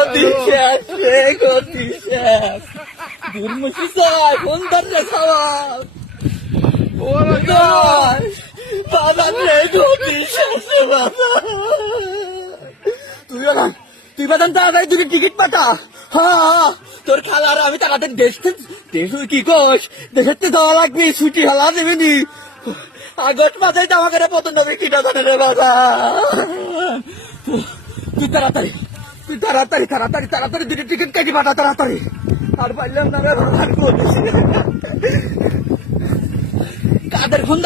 গতি শেষ রে গতি শেষ দুর্মুখী চাই ফোন ধরে খাওয়ার বাবা রে গতি শেষ রে বাবা তুই বাদান তাড়াতাড়ি তুই টিকিট পাঠা হ্যাঁ তোর খালার আমি তাড়াতাড়ি দেশ কি কোষ দেশের যাওয়া লাগবে ছুটি হলা দেবেনি আগস্ট মাসে আমাকে পতন হবে কি টাকা রে বাবা তুই তাড়াতাড়ি দুটো টিকিট কেটে পাঠা তাড়াতাড়ি আর পারলাম না রে কাদের ফোন